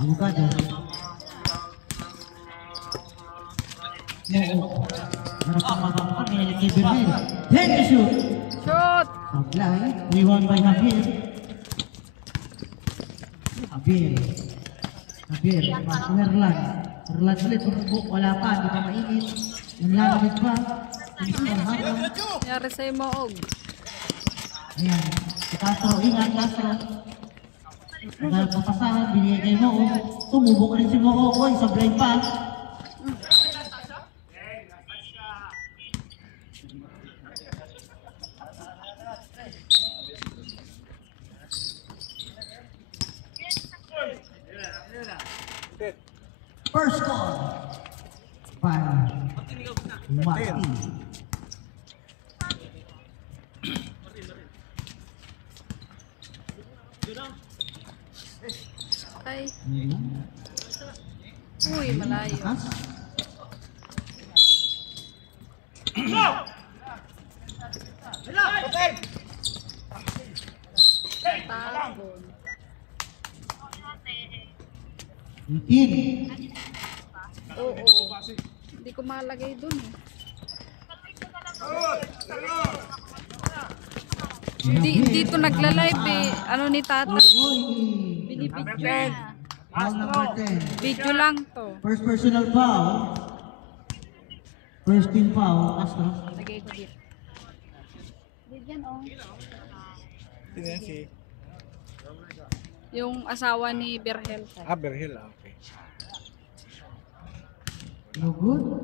Abogado. Nakapagpapag, nilalagay kay Berhel. Then to shoot. Shoot! Apply. Rebound by Javier. Javier. Javier. Pasok Herlan. Herlan ulit. Tumubok. Wala pa. Di pa mainit. Yung lamig pa. Nangyari sa'yo Moog. Ayan. Si Castro. Ingat Castro. Dahil papasahan. Binigay kay Moog. Tumubok rin si Moog. Oy, sablay pa. First call by Martin. Ay. Uy, malayo. Tabon. 18. Oo. Hindi ko malagay dun eh. Hindi to nagla-live eh. Ano ni tata? Binibidyo niya. Foul number 10. Video lang to. First personal foul. First team foul. Castro. Lagay ko dito. Diyan oh. Tingnan si Yung asawa ni Berhel. Berhel, okay. No good.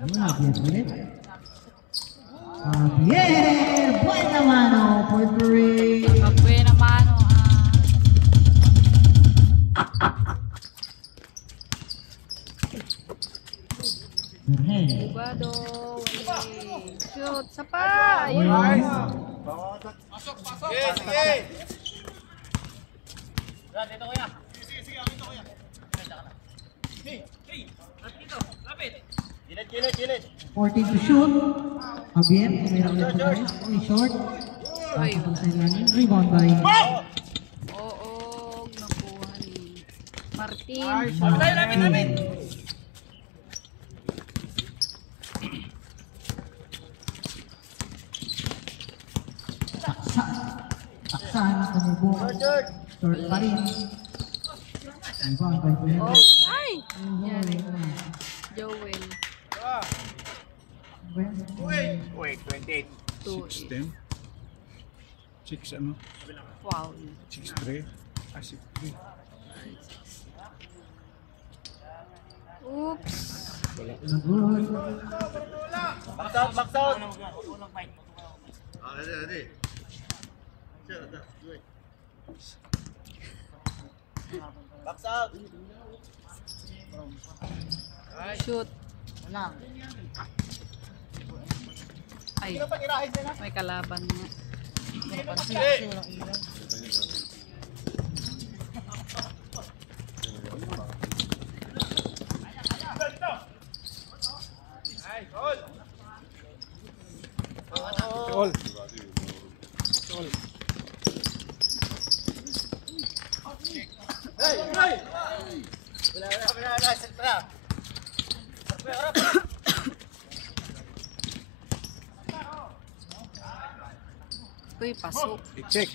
Javier ulit. Javier! Buena mano for three. Kabuhay naman oh. Berhel. Bugado. Shoot. Sapa. Ayun. Pasok. Sige. Dito kuya. Gilid. 14 to shoot. Javier, mayroon ulit po tayo. Uy, short. Uy. Pasok sa ilalim. Rebound by Oo. Nakuha ni Martin. Martin. Taksan, tumubok. Short pa rin. Rebound by Berhel. Oh. Ay. Yan. Joel. Wait, 28. 6'10". 6 ano? Wow. 6'3". 6'3". Oops. Good. Box out. Box out. Shoot. Ay. May kalaban nga. All. Uy, pasok. I-check.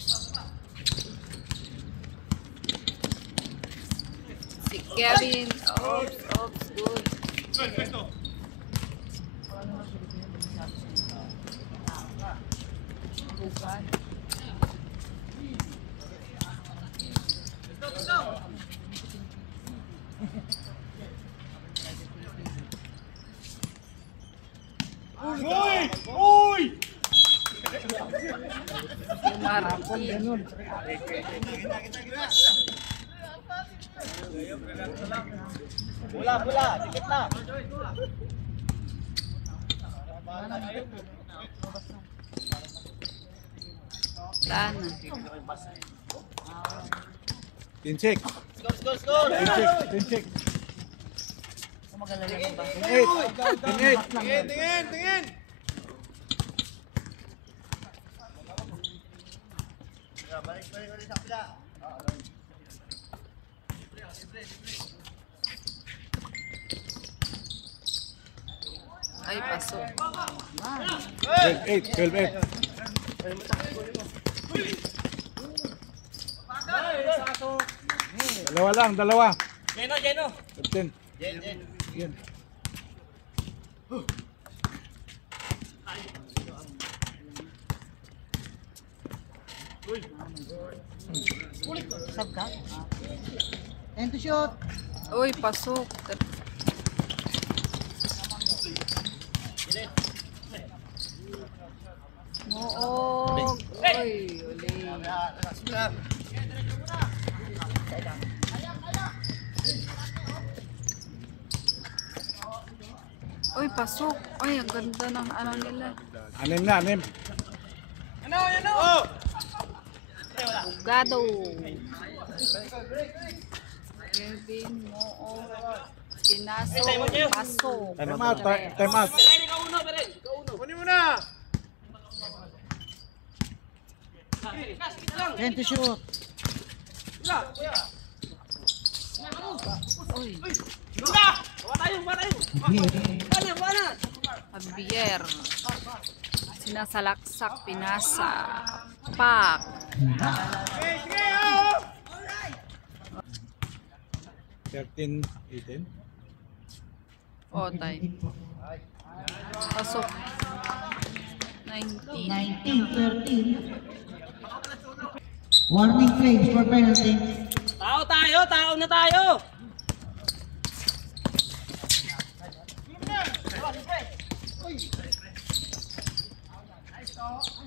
Si Kevin. Oops, good. Bukan. Uy! Si Martin. Bola, dikit na. Sana. Tin-check. Score. Tin-check. mag-alala na ba? 8. Tingin! Balik sa pila. Ay, pasok. 12-8. Dalawa lang, dalawa. Jeno. 15. Yan. Sab ka? And to shoot. Uy, pasok. Moog. Uy, uli. Uy, pasok. Ay, ang ganda ng ano nila. 6. Bugado. Kevin, Moog. Kinaso, pasok. Time out. Kunin mo na! And to shoot. Uy, Yeah. Javier. Sinasalaksak, pinasa. Pak. Sige! 13-18. Otay. Pasok. 19. 19-13. Warning frames for penalty. Tao na tayo.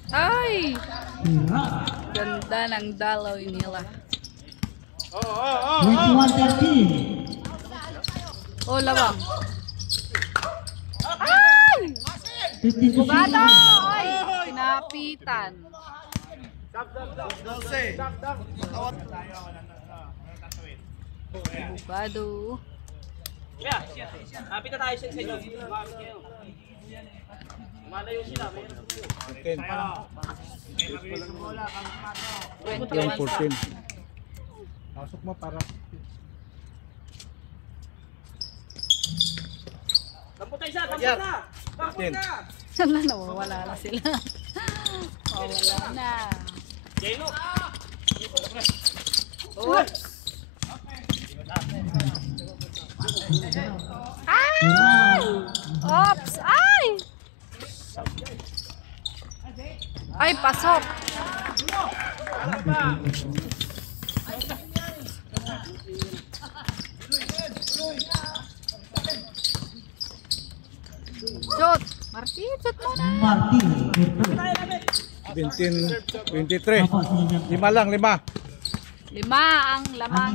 Ay! Ganda ng dalaw nila. 21-13. Oh, lawang. Ay! 15 to Bugado! shoot. Ay! Pinapitan. Bugado. Yeah. Happy na tayo sa inyo. Malayo sila. 10. 21. 14. Pasok mo para Tampot na isa. Tampot na. Wala, nawawala na sila. Wala na. Jeno. Oops! Ay! Oops! Ay! Ay, pasok! Shoot! Martin, shoot mo na! Martin. 23. Apo, sige. 5 lang, 5. 5 ang lamang.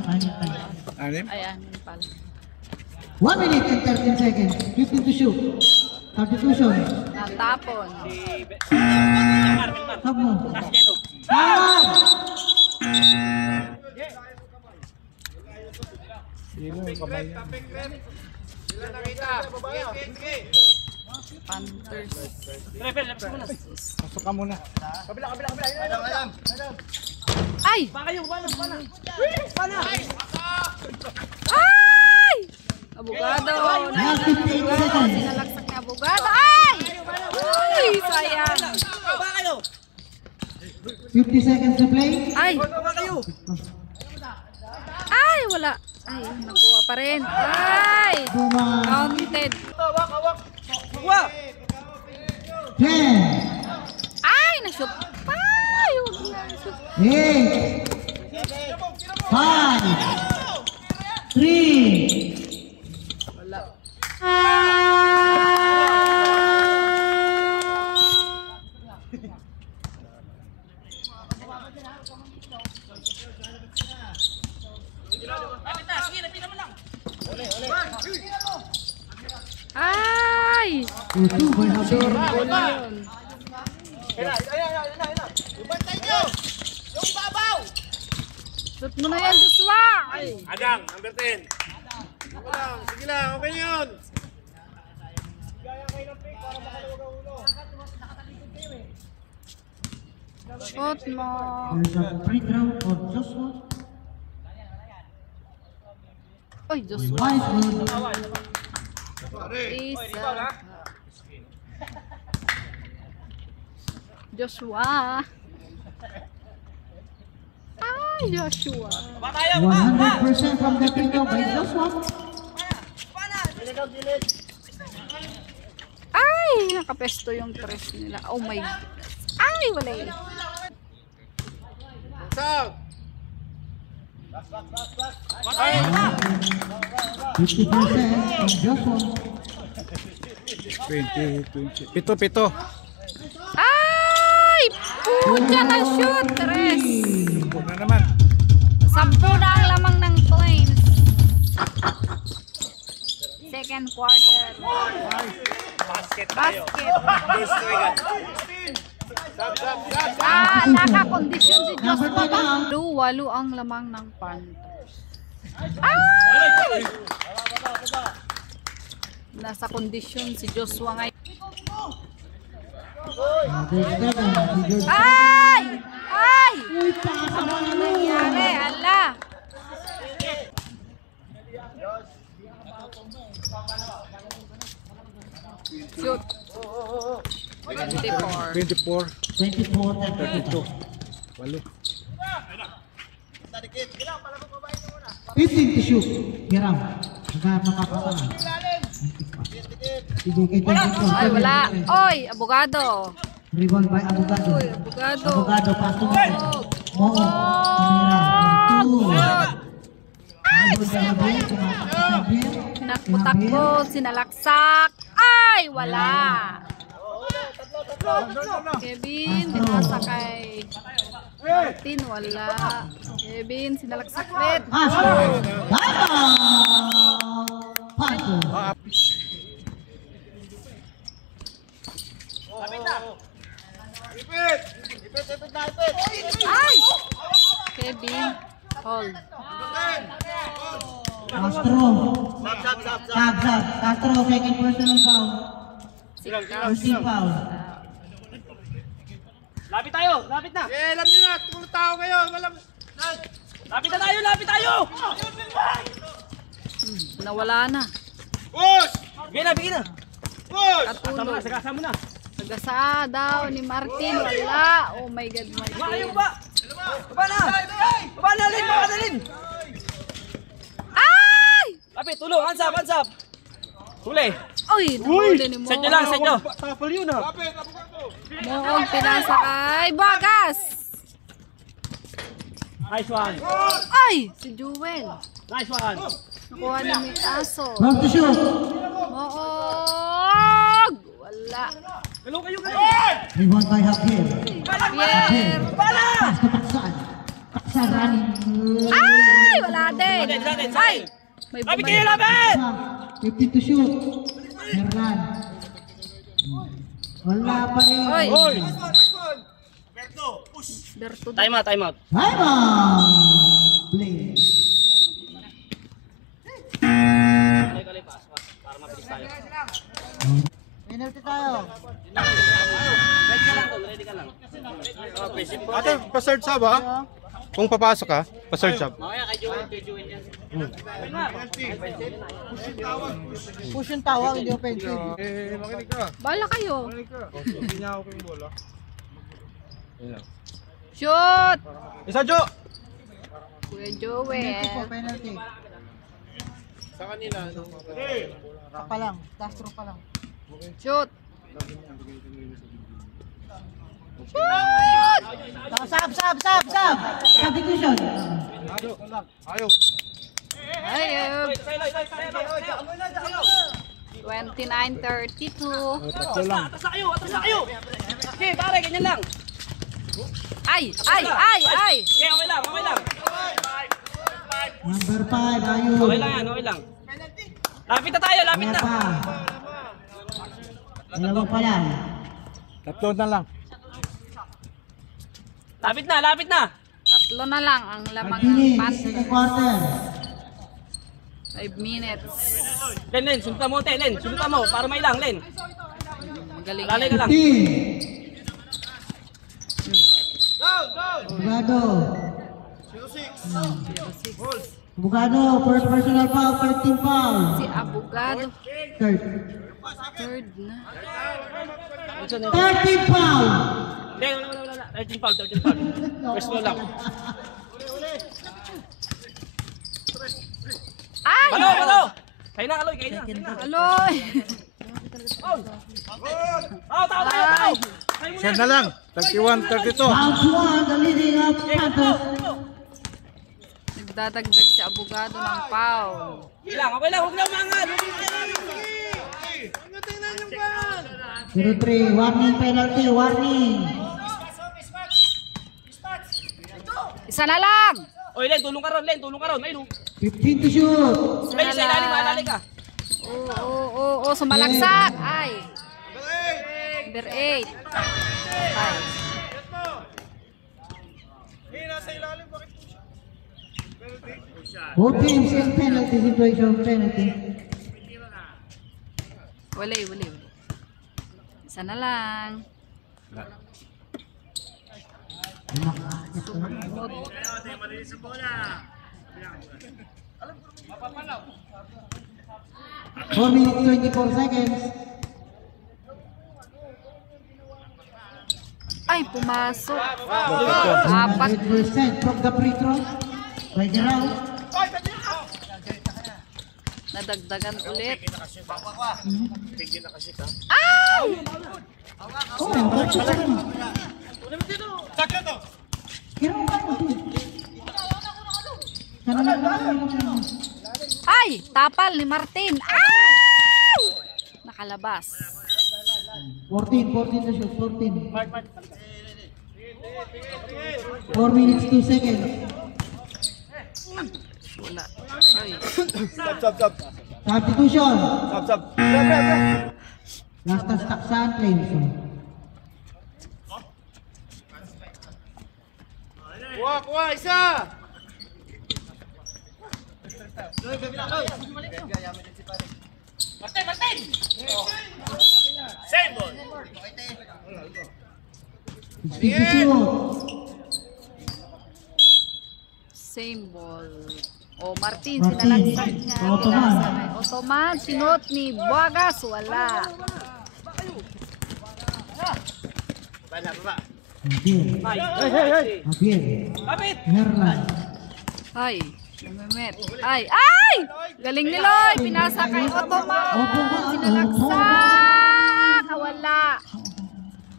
Anim. Ayan, yun pala. 1 minute and 13 seconds. 15 to shoot. Substitution. Natapon. Sab mo. Jeno. Sino yung kamay niya? Sila nakita. Sige. Panthers. Trevor, lapis mo na. Pasok ka muna. Alam. Ay! Baka yung bala. Ay! Abogado! Now 58 seconds. Sinalaksak ni Abogado. Ay! Uy! Sayang! Baka kayo. 50 seconds to play. Ay! Baka kayo. Ay! Wala! Ay! Nakuha pa rin. Ay! Buma. Counted. Wow. 10. Ay! Nashoot. Ay! Huwag na. Nashoot. 8. 5. 3. Wala. Lapit na. Sige, lapit naman lang. Ay! Utu, buena Sure bola. goal yun. Bantay nyo! Yung babaw! Shoot mo na yan, Joshua! Ay! Adang, number 10. Sige lang, okay yun. yun. Shot mo. There's a free throw for Joshua. Oy, Joshua. Nice good. Isa. Joshua. Ay, Joshua. 100% from the free throw by Joshua. Ay, nakapesto yung tres nila. Oh my God. Ay, wala eh. Sab! 50% from Joshua. 20. Pito. Ay! Pucha na shoot! Tres! Ito na naman. 10 na ang lamang ng Flames. Second quarter. Basket. Nakakondisyon si Joshua ba? 8 ang lamang ng Panthers. Ay! Nasa kondisyon si Joshua ngayon. Ay! Ay! Ano na nangyari? Ala! Shoot. 24. 24. 24-32. Walo. 15 to shoot. Hiram. Makapasa. Sige kay Joshua. Ay, wala. Oy, abogado. Rebound by Abogado. Uy, abogado. Abogado, pass to Mo. Hiram. Sinakbo-takbo, sinalaksak. Ay, wala. Kevin, pinasa kay Martin, wala. Kevin, sinalaksak rin. Ay! Kevin, hold. Castro, second personal foul. First foul. Lapit tayo, lapit na. Eh, alam nyo na, tulong tao kayo. Walang... Lapit na tayo, lapit tayo. Nawala na. Push! Bigyan na, bigyan na. Push! Katulog. Sagasa mo na. Sagasa daw ni Martin, wala. Oh my God, Kayo Martin. ba? Baba na. Baba na, Lin, baba na, Lin. Ay! Lapit, tulong, hands up, hands up. Huli. Uy, nahuli ni Mo. Set nyo lang, set nyo. Moong pinasa kay Bagas. Nice one. Ay! Si Jewel. Nice one. Nakuha ni may aso. Round to shoot. Moog! Wala. Galaw kayo, galaw. Rebound by Javier. Pierre. Pass to Paksan. Paksan running. Ay! Wala din. Natin. Ay! May Lapit kayo, bumay. lapit. 50 to shoot. Hernan. Wala pa rin. Oy! Oy. Berto. Time out, time out. Time out. Play. Para mabilis tayo. Penalty tayo. Ready ka lang, Tol, ready ka lang. Ate, pa-search sub ha? Kung papasok ka, pa-search sub. Mamaya kay Joel yan. Push yung tawag, hindi offensive. Eh, makinig ka. Bala kayo. Makinig ka. Hindi niya ako yung bola. Shoot! Isa, Jo! Kuya Joel. Penalty. Sa kanila, ano? Pa lang. Castro pa lang. Shoot! Sab! Substitution. Ayaw. Ayun. Sayo. 29-32. Tatlo lang. Atas na kayo. Okay, pare, ganyan lang. Ay! Okay, okay lang. Number 5, ayun. Okay lang. Lapit na tayo, lapit Wala na. pa. Dalawang pa lang. Tatlo na lang. Lapit na. Tatlo na lang ang lamang ng Pagpiling, Panthers. second quarter. 5 minutes. Len, sunta mo, te, Len. Sunta mo, para may lang, Len. Magaling Lalay ka yan. lang. 15. Bugado. Bugado, first personal foul, first team foul. Si Abogado. Third. Third na. Third team foul. Hindi, wala. 13 foul. First ball lang. Ay! Balo! Kayo na, Aloy, kayo na. Aloy! Tao! Ay! Send na lang. 31-32. Round 1, the leading up Panthers. Nagdadagdag si Abogado ng foul. Okay lang, huwag na umangat. 0-3, warning penalty, warning. Isa na lang! Oy, Len, tulong ka ron. Ayun. 15 to shoot. Ay, sa ilalim, maalali ka. Oo, sumalaksak! Ay! Number 8. Ay. Both teams in penalty situation, penalty. Wala. Isa na lang. Four minutes, 24 seconds. Ay, pumasok. 100% from the free throw. By the round. Nadagdagan ulit. Oh, bakit ka rin? Kira mo ba ito? Sana lang naman. Ay! Tapal ni Martin. Ay! Nakalabas. 14 na shoot, 14. 4 minutes, 2 seconds. Wala. Ay. Substitution. Last na staksan, claims. Kuha, isa! Same ball. O, Martin, Martin. sinalagsak niya. Otoman. Otoman, sinot ni Buagas. Wala. Javier. Kapit! Herlan. Ay, Mehmet. Ay! Galing ni Loy. Pinasa kay Otoman. Sinalagsak. Wala.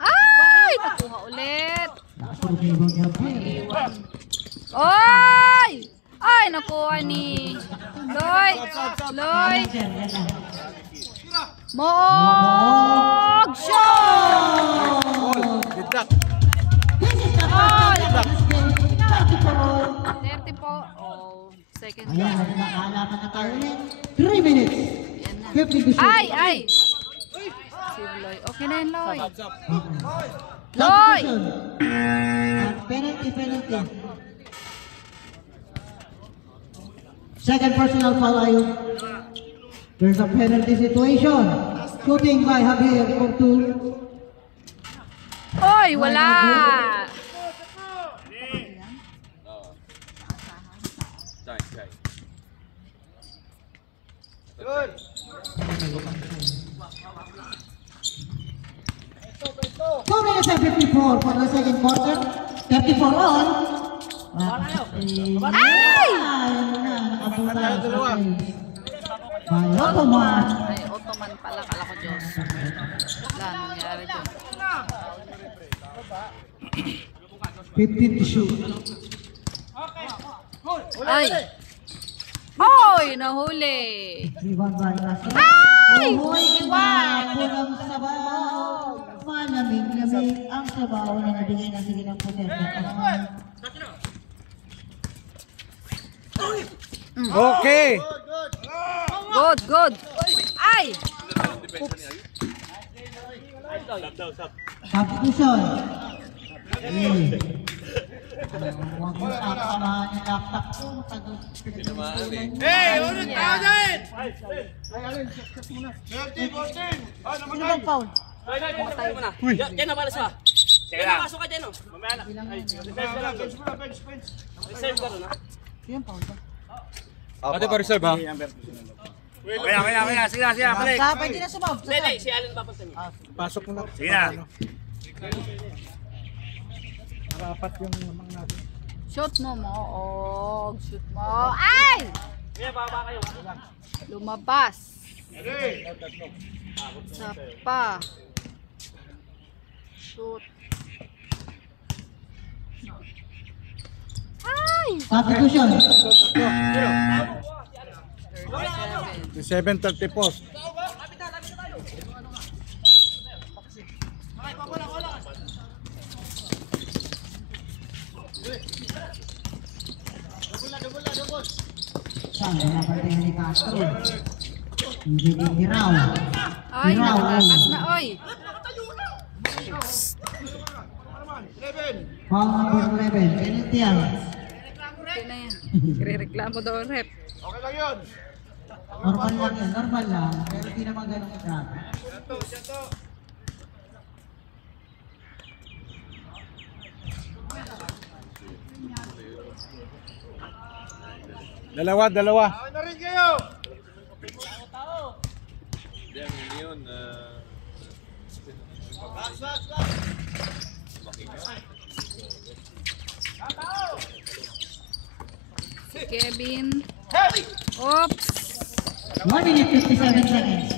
Ay! Nakuha ulit. Nakasurog ni Ibang Javier. Iwan. Oy! Ay, nakuha ni Loy. Moog! Shot! Good luck. This is the first time of this game. 34. Oh, second. Ayan, nakahalaman na tayo ulit. 3 minutes. Yan na. 50 to shoot. Ay! Si Loy. Okay na yun, Loy. Substitution. Penalty. Second personal foul, Ayun. There's a penalty situation. Shooting by Javier for 2. Oy, wala! Two minutes and 54 for the second quarter. 34 on. Ay! By Otoman. Ay, Ottoman pala. Kala ko Diyos. Wala, nangyari doon. 15 to shoot. Ay! Oy! Nahuli! Rebound by Nasi. Ay! Uy, Iwan! pulang sabaw. Malamig-lamig ang sabaw na nabigay ng sige ng puter. Okay. Good! Ay! Substitution. Huwag mo sasamahan yung laptop ko. Hey, unang tao dyan! Sino bang foul? Diyan na, balas ba? Teka lang. Pasok ka dyan, no? Reserve ka rin, ha? Yan, foul ba? Pati pa reserve ha? Kaya. Sige na, balik. Pwede na sumab. Hindi, si Allen papunta niya. Pasok mo na. Sige na. Marapat yung lamang natin. Shoot mo, Moog. Shoot mo. Ay! Kaya, baba kayo. Lumabas. Isa pa. Shoot. Ay! Substitution. 7:30 post. Saan? Nabatay ni Castro. Hindi raw. Ay, nakatakas na, oy. Foul number 11. Kenneth Tiang. Okay na yan. Re-reklamo daw ang rep. Normal lang yan. Normal lang. Pero di naman ganun ka-traffic. Dalawa. Si Kevin. Oops. 1 minute 57 seconds.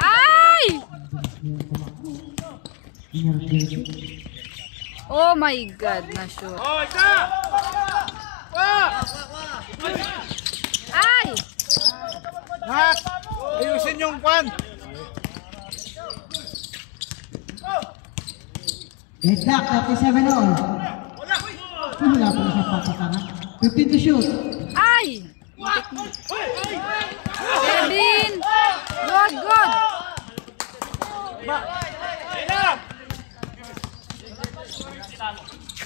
Ay! Oh my God, na-shoot. Ay! Nak! Ayusin yung pan! Headlock, 37 all. Wala pa na siya papatanga. 15 to shoot. Ay! Kevin! Good, good!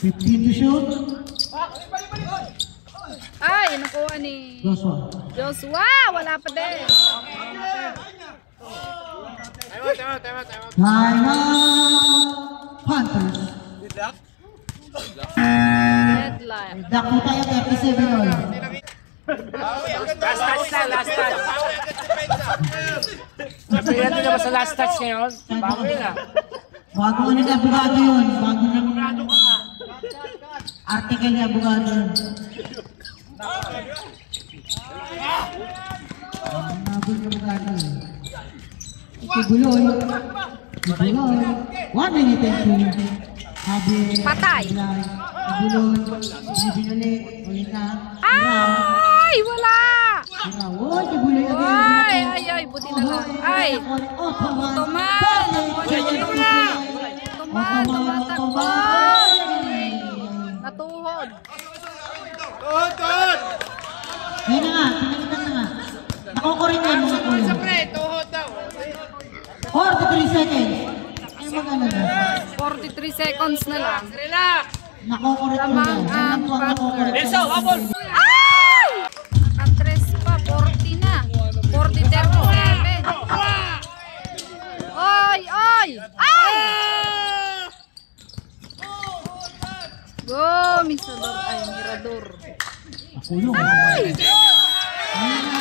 $15 to shoot. Ay, nakuha ni Joshua. Joshua! Wala pa din. Time out. Panthers. Deadline. Headlock po tayo, 37 all. Last touch na, last touch. Napilihan din naman sa last touch ngayon. Bago yun, ha? Bago ano na abogado yun. Bago ng article ni abogado yun. Bago ng abogado yun. Ikubuloy. 1 minute and 2. Sabi. Patay. Ikubuloy. Ibinuli. Ulit na. Ay! Wala! Uy, ikubuloy again. Ay, buti na lang. Ay! Otoman. Tumatakbo! Natuhod. Yun na nga, pinalitan na nga. Nakukurin yan mga kuya. 43 seconds. Ay magana na. 43 seconds na lang. Nakukurit ko Lamang yan. ang Yan ang nakukurit. Benso, wabol! Ay! Nakatres pa, 40 na. 40-37. Oy! Oy! Ay! Go, Misador. Ay, Mirador. Nakulong. Ay! Ayan na.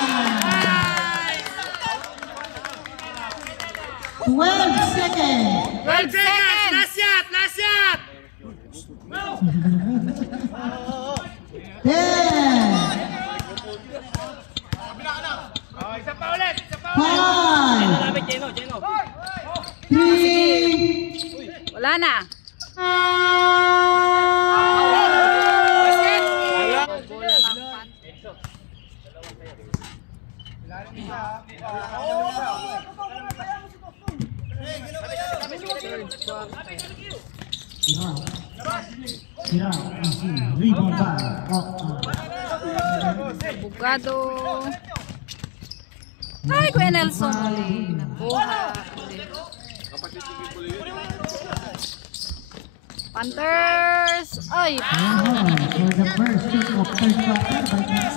12 seconds. 12 seconds! Last shot! Last shot! 10. Isa pa ulit! Isa pa 5. Lapit, Jeno, Jeno. 3. Wala na. Bola ng pan. Sira. Rebound ba? Bugado. Ay, Kuya Nelson. Nakuha. Panthers! Ay! For the first shoot of third quarter by Panthers.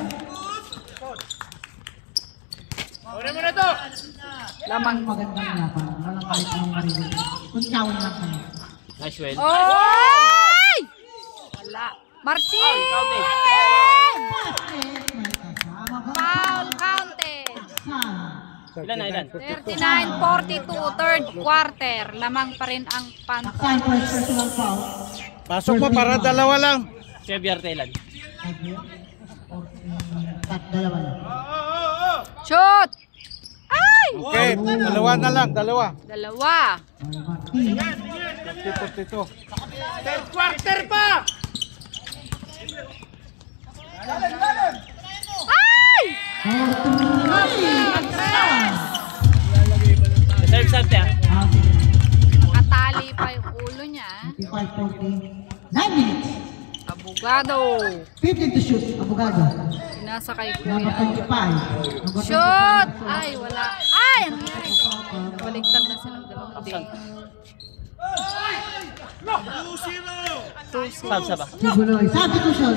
Lamang. Magandang laban. Walang kahit anong marinig. Kuntsawin lang kayo. Nice well. Oy! Wala. Martin! Foul counted. Ilan na, ilan? 39-42, third quarter. Lamang pa rin ang Panthers. Time for his personal foul. Pasok mo para dalawa lang. Xavier Telan. Dalawa na. Shoot! Ay! Okay, dalawa na lang, dalawa. Dalawa. Martin. 42. Ay! Serve, serve tayo. Nakatali pa yung ulo niya. 55-40. 9 minutes. Abogado. 15 to shoot. Abogado. Nasa kay Number Kuya. 25. Number Shoot! 25. Ay, wala. Ay! Ano nangyari? Baliktad na silang dalawang day. Sab, sab. Sibuloy. Substitution.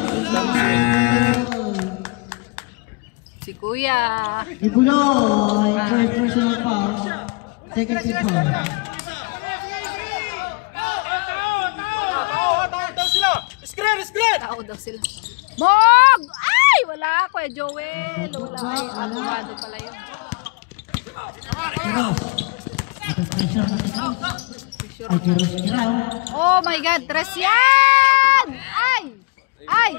Si Kuya. Sibuloy. First personal foul. Second team foul. Tao daw sila. Mog! Ay! Wala. Kuya Joel. Wala. Ay, abogado pala yun. Kiros. Ito pressure na si Kiros. Ay, Kiros Kiraw. Oh my God! Tres yan! Ay! Ay!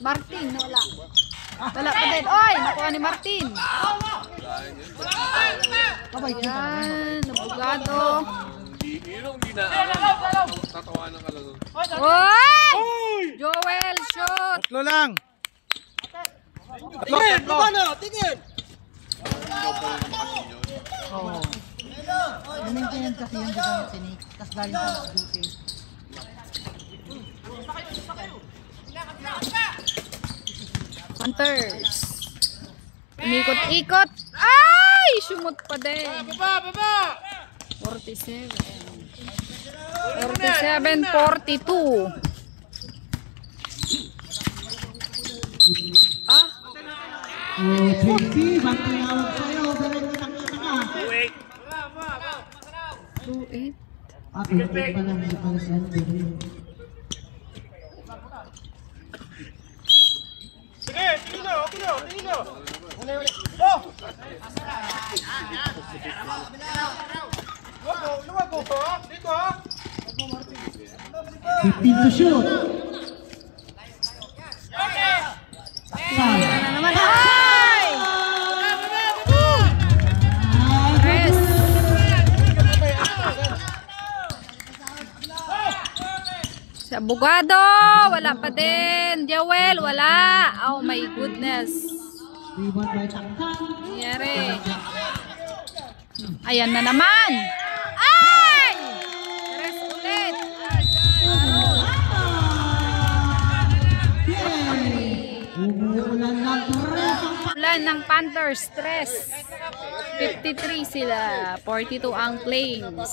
Martin, wala. Wala pa din. Oy! Nakuha ni Martin. Yan. Abogado. Oy! Joel, shoot! Tatlo lang. Namaintindihan kasi yung gagawin tinik. Tapos galing sa duty. Panthers. Umikot-ikot. Ay! Sumot pa din. 47. 47-42. Ah! Oh, JP, ba't tinawag sa'yo? Pero hindi nakita ka. 2-8. Ah, pinipig pa lang. Hindi pala siya. Fifteen to shoot. Foul. Na naman. Ay! Tres. Si Abogado, wala pa din. Joel, wala. Oh my goodness. Rebound by Taktan. Nangyari. Ayan na naman. Ay! Tres ulit. Umuulan ng tres ang Plan ng Panthers, stress. 53 sila. 42 ang Flames.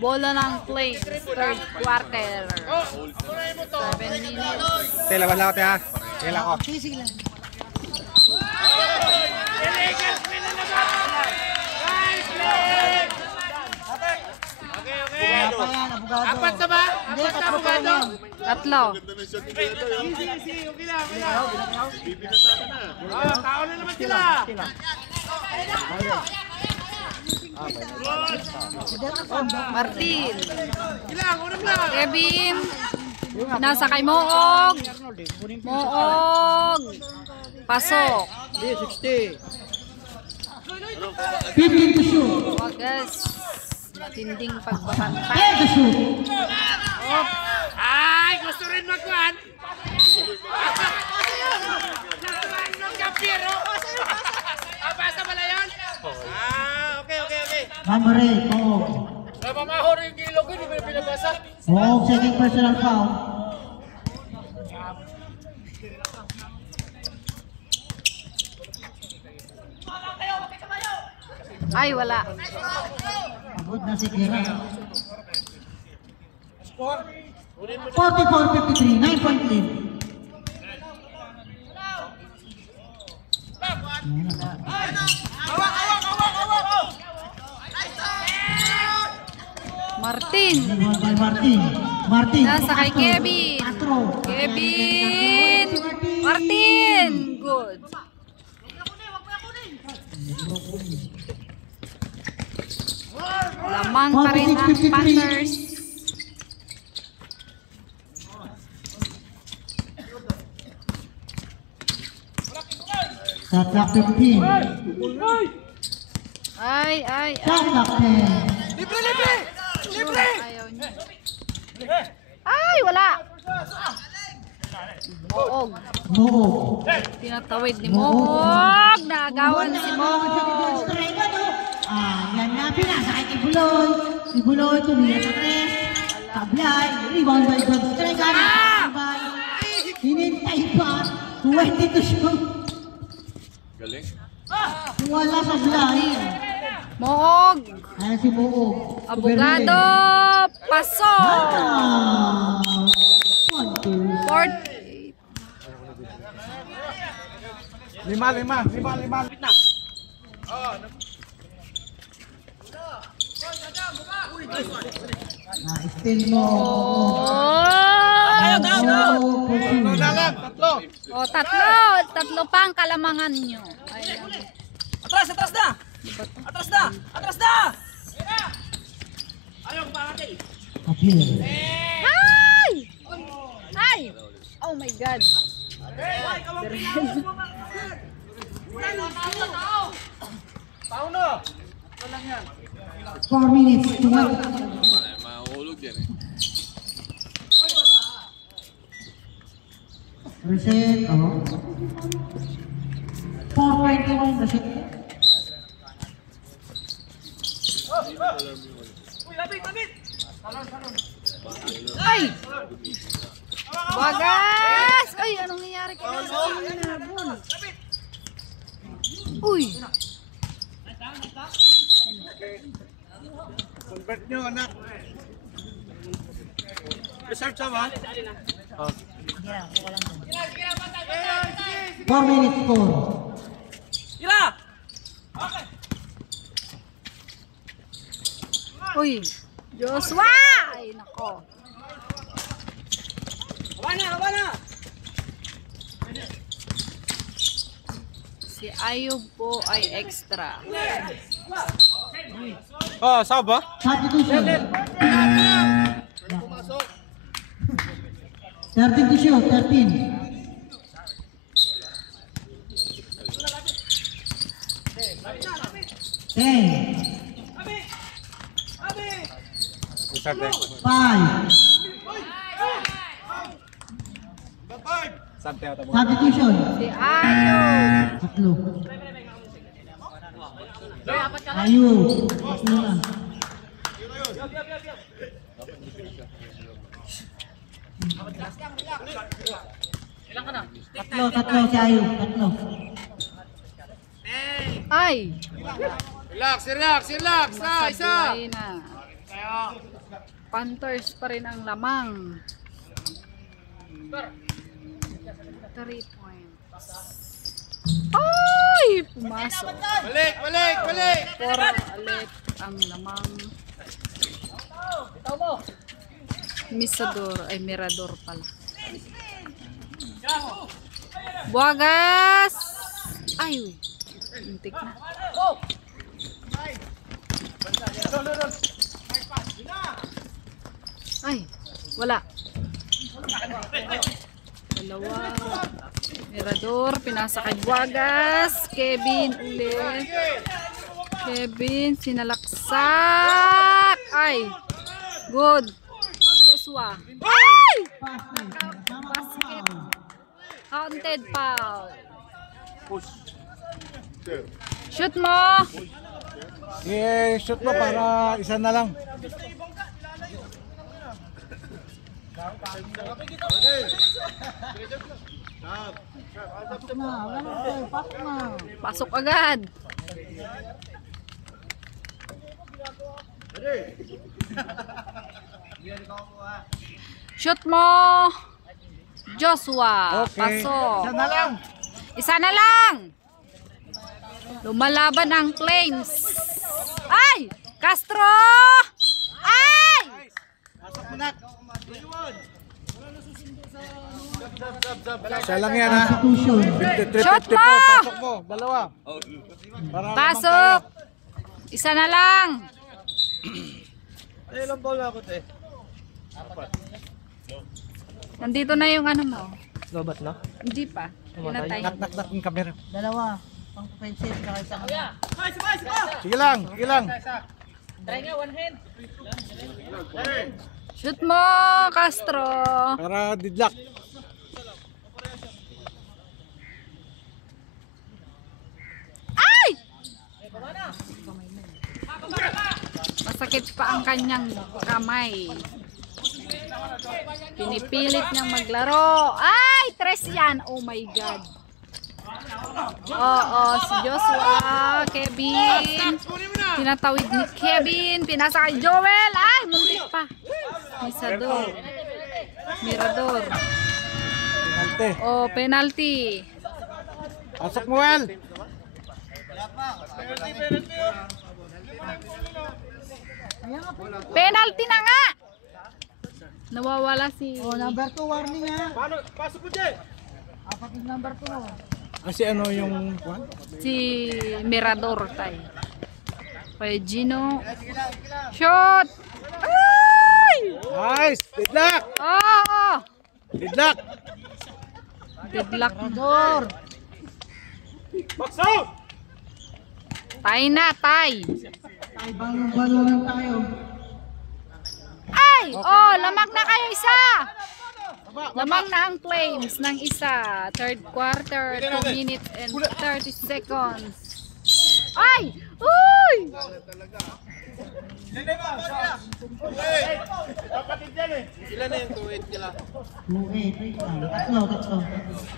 Bola ng Flames, third quarter. 7 minutes. Tela, wala ko ha. Tela ko. Apat na ba? Apat na abogado? Tatlo. Tao na naman sila. Martin. Ilang, unang lang. Kevin. Nasa kay Moog. Moog. Pasok. 15 to shoot. Wagas. Matinding pagbabantay. 10 to shoot. Ay, gusto rin magkuhan. Nakalaan ng kapiro. Pasa pala yun? Okay. Number 8. Oh. Namamahor yung gilog ko, hindi mo pinabasa. Oh, second personal foul. Ay, wala. Pagod na si Kira. 44-53, 9-point lead. Martin. Ball by Martin. Martin. Nasa kay Kevin. Castro. Kevin. Martin. Good. Lamang pa rin ang Panthers. Shot clock 15. Ay. Shot clock 10. Libre! Ayaw niya. Ay, wala. Moog. Moog. Tinatawid ni Moog. Naagawan si Moog. Yan na, pinasakay kay Buloy. Si Buloy tumira sa 3. Tablay. Rebound by John Stregan. Hinintay pa. 22 shoot. Galing. Wala sa blay. Moog. Ayan si Moog. Abogado. Pasok. 48. 5. Still mo. Oh! Tatlo na lang, tatlo. O, tatlo pa ang kalamangan nyo. Ayan. Atras na! Atras na! Appeal. Ay! Ay! Oh my God. 4 minutes to win. Mahulog yan eh. Reset, oh. 4.21, reset. Ay! Bagas! Ay, anong nangyari kay Nabon? Uy! Convert nyo, anak. Reserve sa ba? 4 minutes score. Tira! Uy! Joshua! Ay, nako. Haba na! Si Ayub po ay extra. Ah, saba? Substitution. 13 to shoot, 13. Reserve eh. 5. Substitution. Si Ayub! Tatlo. Ayun. Tatlo na. Tatlo si Ayun. Tatlo. Ay! Relax. Sablay na. Panthers pa rin ang lamang. 3 points. Ay! Pumasok. Balik. 4 ulit ang lamang. Misador ay Mirador pala. Buagas! Ay! Untik na. Ay! Wala. Dalawa. Mirador, pinasa kay Buagas. Kevin ulit. Kevin, sinalaksak. Ay! Good. Joshua. Ay! Basket. Counted foul. Shoot mo. I-shoot mo para isa na lang. Pasok agad. Shoot mo. Joshua. Okay. Pasok. Isa na lang. Isa na lang. Lumalaban ang Flames. Ay! Castro! Ay! Pasok mo, Nak. Isa lang yan, ha? Constitution. 53, Shot 54. mo! Pasok mo. Dalawa. Para Pasok. Isa na lang. Ilang ball na ako, te? Nandito na yung ano mo. Lobat na? Hindi pa. Pinatay. Nak yung camera. Dalawa. Pang offensive saka isang Sige lang, sige lang. Shoot mo, Castro. Para didlock. Ay! Masakit pa ang kanyang kamay. Pinipilit niyang maglaro. Ay! Tres yan. Oh my God. Oo, si Joshua, Kevin. Tinatawid ni Kevin. Pinasa kay Joel. Ay, muntik pa. Misador. Mirador. Penalty. Oh, penalty. Pasok mo, Well. Penalty na nga. Nawawala si number 2 warning ha. Paano? Pasok mo, Jay! Apat yung number 2. Kasi ano yung... si Mirador tay. Kay Gino. Shot! Ay! Nice! Didlock! Oo! Didlock! Deadlock door. Box out! Tay na, tay. Ibang balunan tayo. Ay! Oh, lamang na kayo isa. Lamang na ang Flames ng isa. Third quarter, 2 minutes and 30 seconds. Ay! Uy! Sila na yung 2-8 nila. 2-8. Tatlo.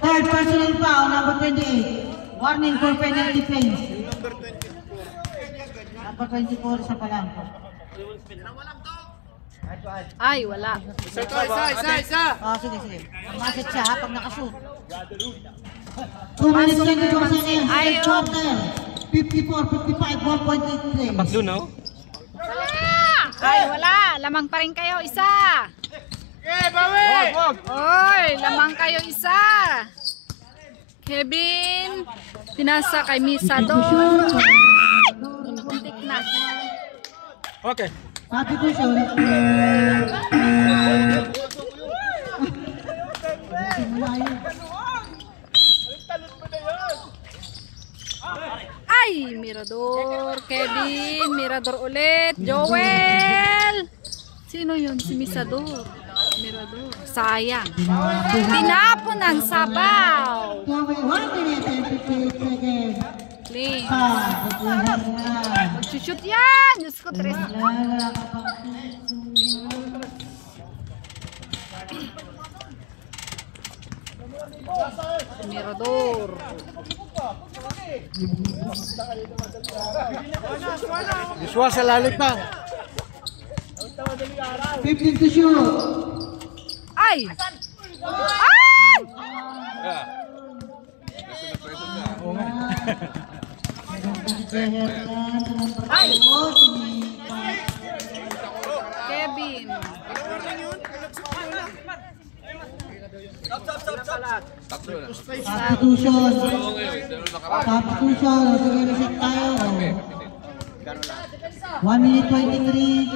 Third personal foul, number 28. Warning for penalty Flames. Number 24 sa palangka. Ay, wala. Isa! Oh, sige. Masit siya ha, pag nakashoot. 2 minutes 24 seconds. Ayaw. Third quarter. 54, 55, 1.8 Flames. Baklo, no? Ay, wala. Lamang pa rin kayo isa. Wag! Oy, lamang kayo isa. Kevin, pinasa kay Misador. Ay! Buntik na. Okay. Substitution. Ay, Mirador, Kevin, Mirador ulit, Joel. Sino yun? Si Misador. Mirador. Sayang. Tinapon ng sabaw. 1 minute and 58 seconds. Clean. Pagkuhan na. Magsushoot yan. Diyos ko, tres. Wala ka pang Mirador. Joshua sa lalim pa. 15 to shoot. Ay! Ay! Ay! Kevin. Substitution. Substitution. Sige, reset tayo. 1 minute 23.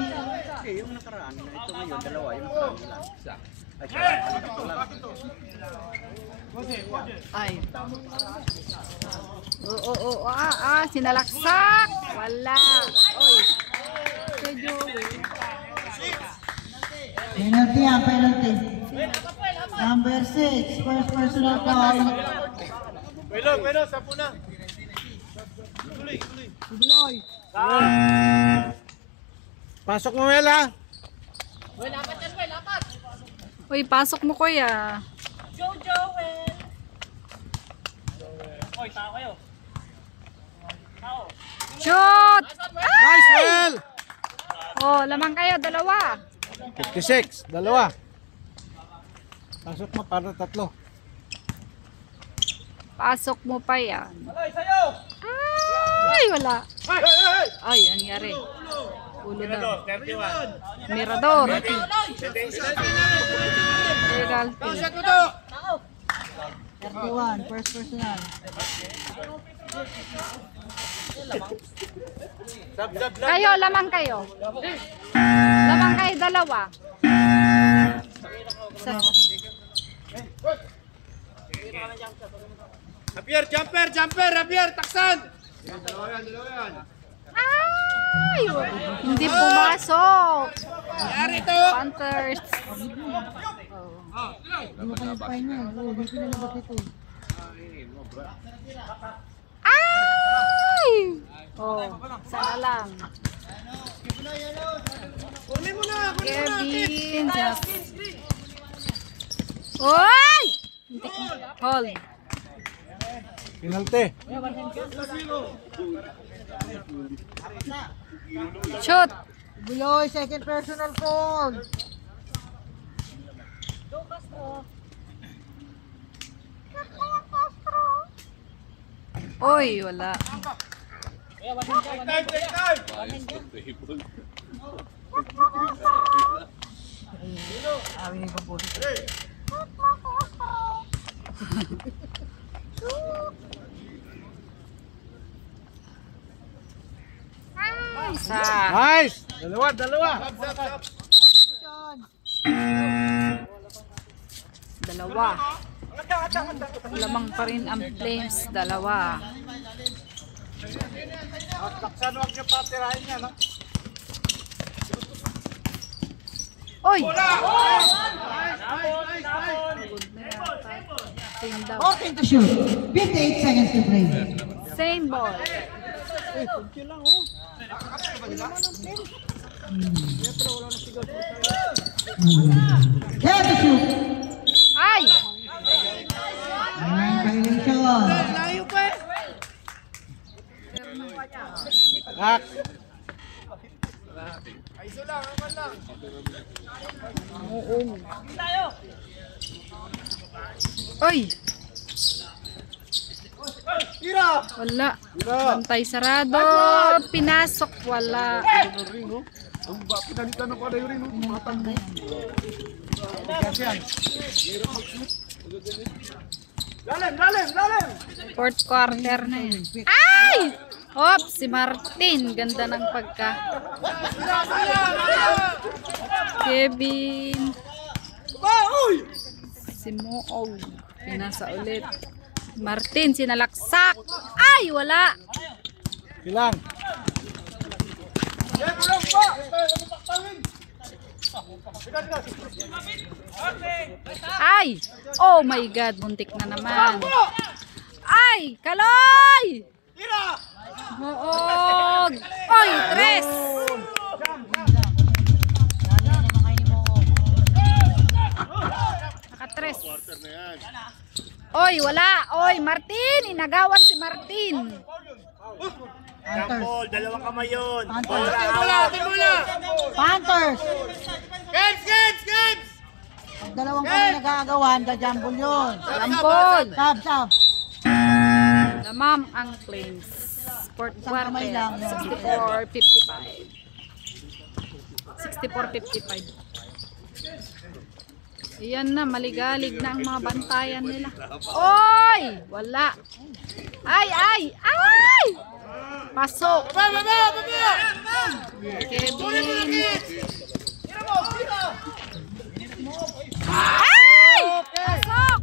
Yung nakaraan na ito ngayon, dalawa, yung nakaraan nila. Ay. Oo, sinalaksak. Wala. Oy. Kay Joey. Penalty yan, penalty. Number 6, first personal foul. Pero, 10 na. Tuloy. Pasok mo, Well, ha? Uy, pasok mo kuya. Shoot! Nice, Well! Oh, lamang kayo, dalawa. 56, dalawa. Pasok mo para tatlo. Pasok mo pa yan. Ay, wala. Ay, ang nangyari. Ulo daw. Mirador. Penalty. 31, first personal. Kayo, lamang kayo. Lamang kayo, dalawa. Javier, taksan! Ay, hindi pumasok. Panthers. Ay! Oh, sana lang. Kevin. Oy! Hold. Penalty. Shoot. Buloy, second personal foul. Oy, wala. Ay, isa. Nice. Dalawa. Dalawa. Lamang pa rin ang Flames, dalawa. Taksan, huwag niyo patirahin niya, no? Oy! 14 to shoot. 58 seconds to play. Same ball. Kaya to shoot. Ay! Violation. Lock. Oy! Wala. Bantay sarado. Pinasok. Wala. Fourth quarter na yun. Ay! Hop, si Martin. Ganda ng pagka. Kevin. Si Moog. Pinasa ulit. Martin, sinalaksak. Ay, wala. Ilang. Ay! Oh my God, buntik na naman. Ay! Kaloy! Moog! Oy, tres! Naka-tres. Oy, wala! Oy, Martin! Inagawan si Martin. Panthers. Dalawang kamay yun. Panthers. Games! Pag dalawang kami nag-aagawan, gajambol yun. Lampol! Sab. Namam ang Flames. Sport quarter. kamay lang yun. 64-55. 64-55. Ayan na, maligalig na ang mga bantayan nila. Oy! Wala. Ay! Pasok. Kevin. Ay! Pasok!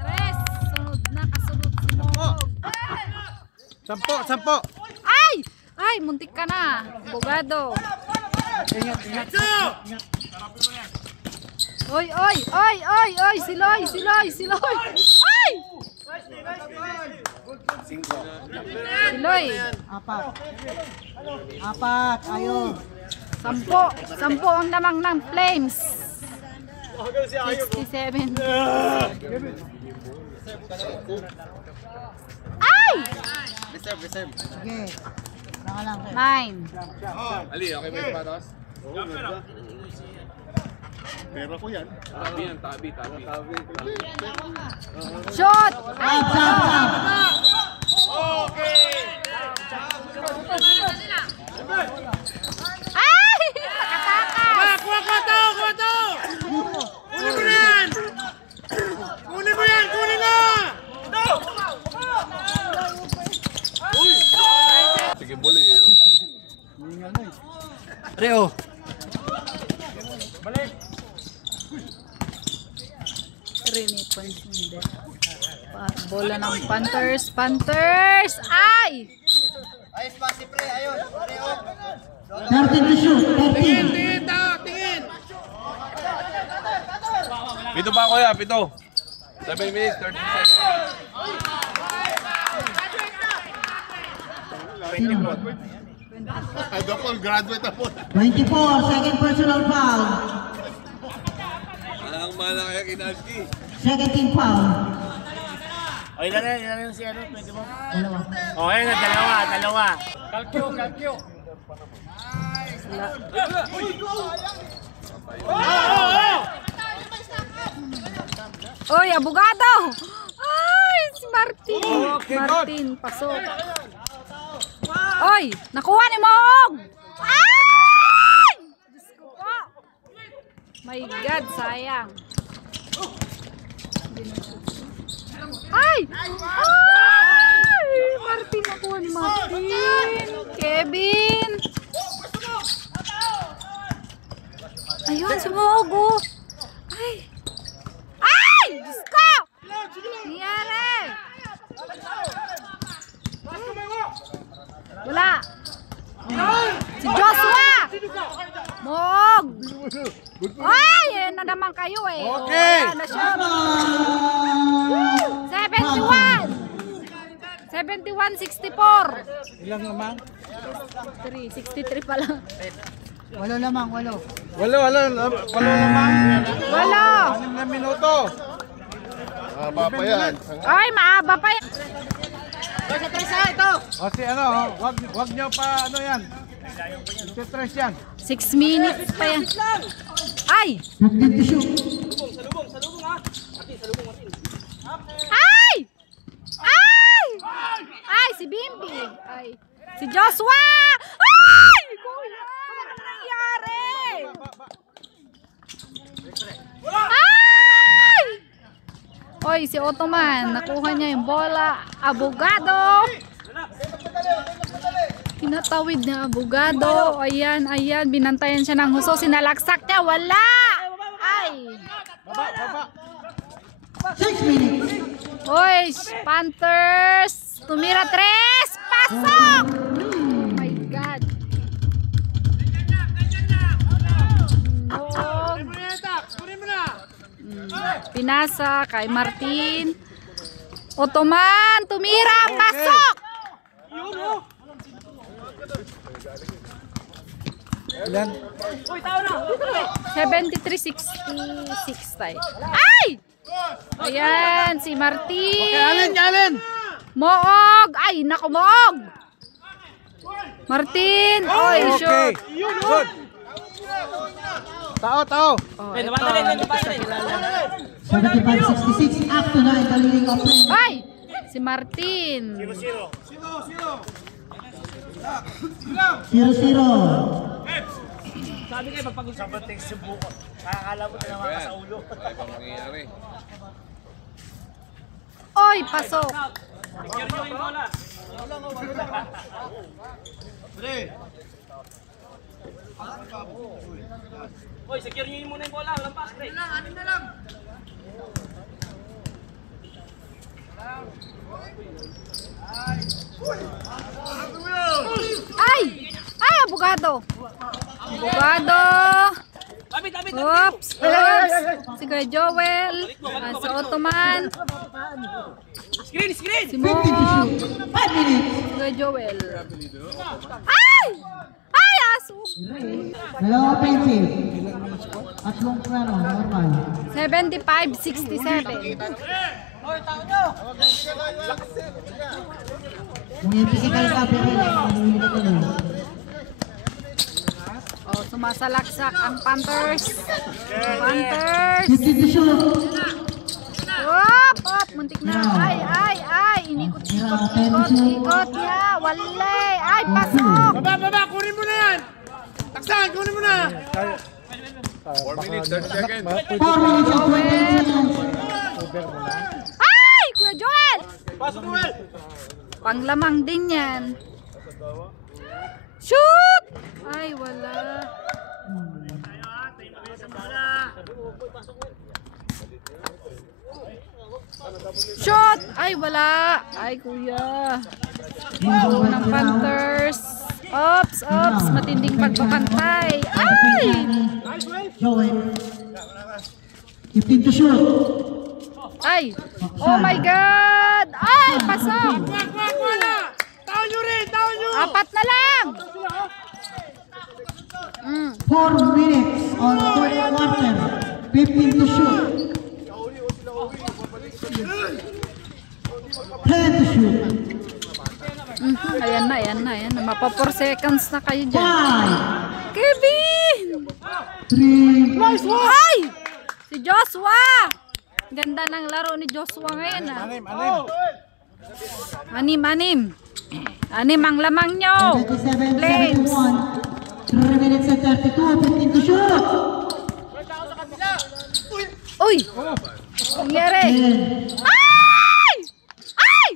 Tres. Sunod na, kasunod si Moog. 10. Ay, muntik ka na. Bogado. Oy! Siloy! Ay! Siloy! Apat. Ayun. 10 ang lamang ng Flames. 67. Ay! Sige. Naka lang. 9. Ali, okay ba yung patos? Pera ko yan. Shot! Ay! Up, up, up. Ay! Nakatakas! Kuha to! Kunin mo yan! Kunin mo! Sige, buli yun. Reo. 3 points hindi. Bola ng Panthers. Panthers! Ay! 13 to shoot. 13. Pito ba kuya? Pito. 7 minutes, 30 seconds. Graduate ako. 24. Second personal foul. Anong mana kaya Kinalski? Second team foul. O, ilan na si ano? Pwede mo? Dalawa. O, ayun na, dalawa. Kalkyo. Oy, abogado! Ay, si Martin. Martin, pasok. Oy, nakuha ni Moog! Ay! Diyos ko po. My God, sayang. Ay! Ay! Martin, nakuha ni Martin. Kevin. Ayun, si Moog, oh. Ay! Ay! Diyos ko! Nangyari! Wala! Si Joshua! Moog! Ay! Na naman kayo eh. Okay. Wala na siya. 71! 64! Ilang naman? 63 pa lang. Walo lamang, walo. Walo naman. Wala! 6 na minuto. Haba pa yan. Ay, maaba pa yan. O si ano, wag nyo pa ano yan. Stress yan. 6 minutes pa yan. Ay! 15 to shoot. Ay! Ay! Ay, si Bimbi. Ay. Si Joshua! Ay! Kuya! Anong nangyari? Ay! Oy, si Ottoman. Nakuha niya yung bola. Abogado! Tinatawid niya abogado. Ayan, ayan. Binantayan siya ng huso. Sinalaksak niya. Wala! Ay! Baba. 6 minutes. Oy, Panthers! Tumira 3! Pasok! Oh my God! Pinasa kay Martin. Ottoman! Tumira! Pasok! Ilan? 73-66 tayo. Ay! Ayan, si Martin. Alin. Moog! Ay, naku, Moog! Martin! Oy, Okay. shoot! Good. Tao. Oh, ito. 75-66. Up to 9. The leading offense. Ay! Si Martin. 0-0. Sabi kayo, magpag-usapan tayo sa buko. Nakakala mo na naman sa ulo. Ay, pang mangyayari. Oy, pasok! Secure nyo yung bola. Hoy, secure nyo muna yung bola. Walang pass, pre. Anin na lang. Ay! Ay, abogado! Abogado! Oops! Oops! Si Kuya Joel. Si Ottoman. Screen! Si 15 Mo. to shoot. 5 minutes. Si Kuya Joel. Ay! Ay, aso! Dalawa offensive. Tatlong plano. Normal. 75-67. Kung yung physical ka, pero hindi ka tuloy. Oh, Sumasalaksak ang Panthers. Panthers. 15 to shoot. Op, op, muntik na. Ay. Inikot niya. Wala. Ay, pasok. Baba, kunin mo na yan! Taksan, kunin mo na! 4 minutes, 30 seconds. 4 minutes and 20 seconds. Ay, Kuya Joel. Pasok, Noel! Panglamang din yan. Shoot! Ay, wala. Shoot! Ay, wala. Ay, kuya. Go ng Panthers. Ops. Matinding pagbabantay. Ay! Joel. 15 to shoot. Ay! Oh my God! Ay, pasok! Taon nyo rin! Taon nyo! 4 na lang! 4 minutes on third quarter. 15 to shoot. 10 to shoot. Ayan na. Mapa 4 seconds na kayo dyan. 5, Kevin! 3, Ay! Si Joshua! Ganda ng laro ni Joshua ngayon ah. Anim. Anim ang lamang nyo. 77, Flames. 71. 3 minutes and 32. 15 to shoot. Uy! Nangyari. 10. Ay!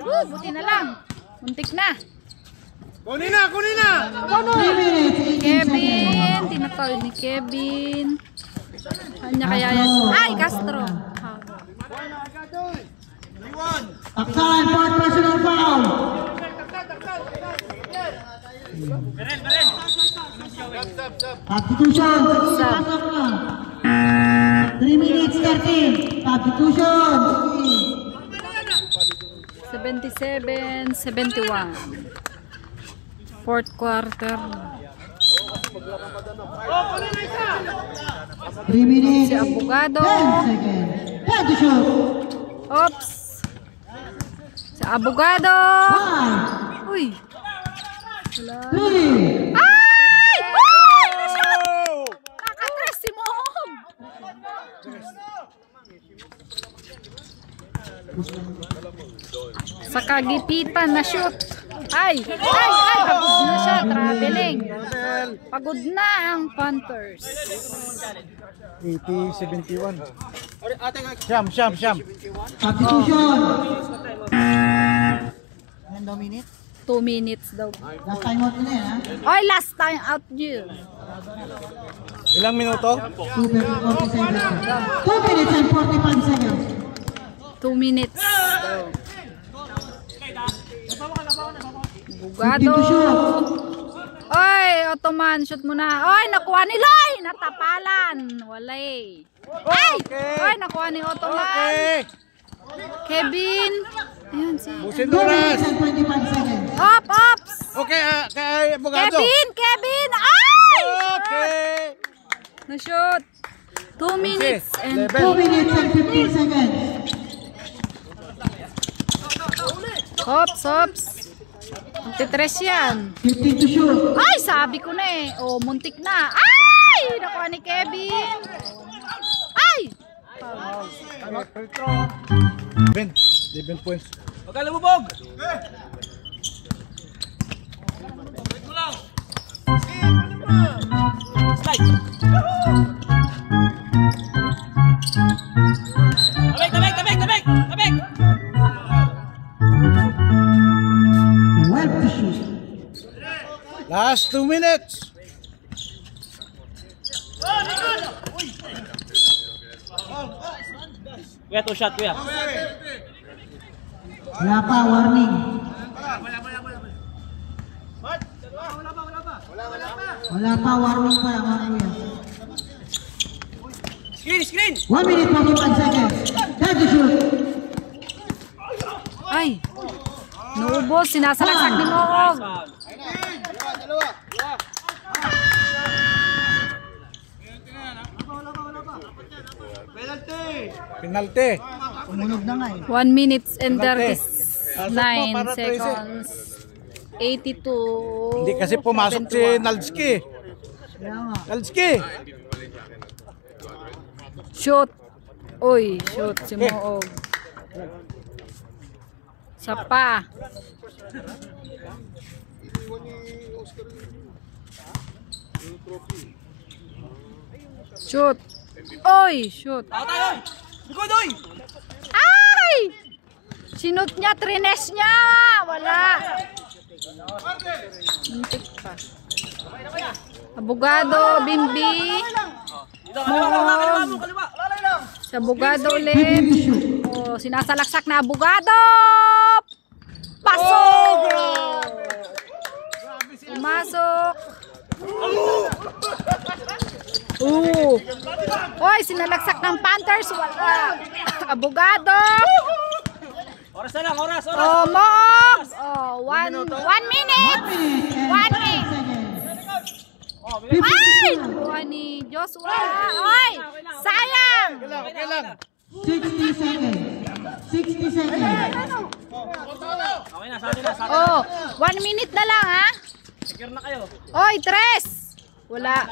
Buti na lang. Muntik na. Kunin na! 3 minutes, 18 seconds. Kevin! Tinatawid ni Kevin. Kanya kaya yan. Ay! Castro. Taksan, fourth personal foul. Substitution. Pasok na. 3 minutes, 13. Substitution. 77-71. Fourth quarter. 3 minutes. Si Abogado. 10 seconds. 10 to shoot. Oops. Sa Abogado. 5, Uy. Wala. 3. Ay! Uy! Na-shoot! Nakatres si Mohog. Sa kagipitan na shoot. Ay! Pagod na siya. Traveling. Pagod na ang Panthers. 80-71. Siyam. Substitution. Ilan daw minute? 2 minutes daw. Last time out na yan, ha? Oy, last time out you. Ilang minuto? 2 minutes and 45 seconds. 2 minutes daw. Bugado. 15 to shoot. Oy, Ottoman, shoot mo na. Oy, nakuha ni Loy. Natapalan. Walay. Ay! Oy, nakuha ni Ottoman. Kevin. Ayun si. 2 minutes and 25 seconds. Ops. Okay, kay Abogado. Kevin. Ay! Okay. Na-shoot. 2 minutes and 2 minutes and 15 seconds. Ops. Magtitres yan. 15 to shoot. Ay, sabi ko na eh. Oh, muntik na. Ay! Nakuha ni Kevin. Ay! 11 points. Magkala mo, Bog! Slide! Tabek! 12 to shoot. Last 2 minutes. Kuya, 2 shot, kuya. Wala pa, warning. Wala pa, warning pa yan, mga kuya. Screen! 1 minute 45 seconds. 10 to shoot. Ay! Naubos. Sinasalaksak ni Mohog. Penalty. Tumunog na nga eh. 1 minutes and Penalty. 39 Para 13. seconds. 82. Hindi kasi pumasok si 71. Nalski. Kalski! Shoot. Uy, shoot si Moog. Sa pa. Shoot. Oy, shoot. Ay! Sinut niya, trines niya. Wala. Muntik pa. Abogado, Bimbi. Moog. Sa abogado ulit. Oh, sinasalaksak na abogado. Pasok! Pumasok. Oy, sinalaksak ng Panthers. Wala. Abogado. Oras na lang, oras. Oh, Moog. Oh, one minute. 1 minute. Ay! Nakuha ni Joshua. Oy! Sayang! Okay lang. 60 seconds. 60 seconds. Okay na, sa atin na. Oh, 1 minute na lang ha. Secure na kayo. Oy, tres! Wala.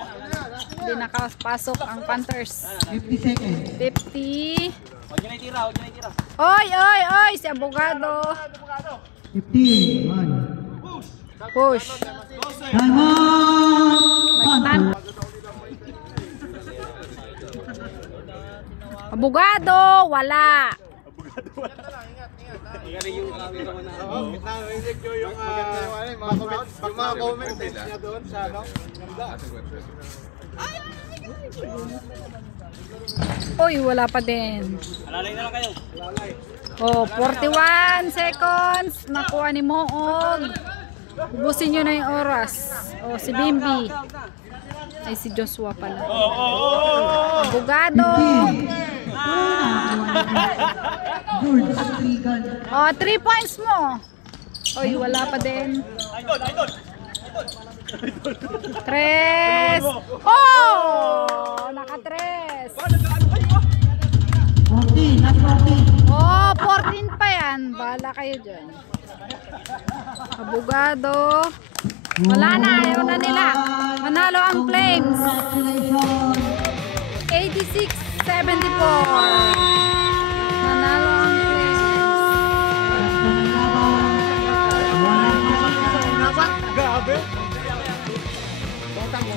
Hindi nakapasok ang Panthers. 50 seconds. 50. Huwag nyo na itira, huwag nyo na itira. Oy, si abogado. 51. Push. Time out. Nagtan. Abogado, wala. Mga comment niya doon sa ano. Oy, wala pa din. Alalay na lang kayo. Oh, 41 seconds. Nakuha ni Moog. Ubusin nyo na yung oras. Oh, si Bimbi. Ay, si Joshua pala. Abogado. George Strigan. Oh, 3 points mo. Oy, wala pa din. Tres. Oh! Naka-tres. 14. Not 14. Oh, 14 pa yan. Bahala kayo dyan. Abogado. Wala na. Ayaw na nila. Manalo ang Flames. Congratulations. 86-74. Manalo ang Grabe. Botang.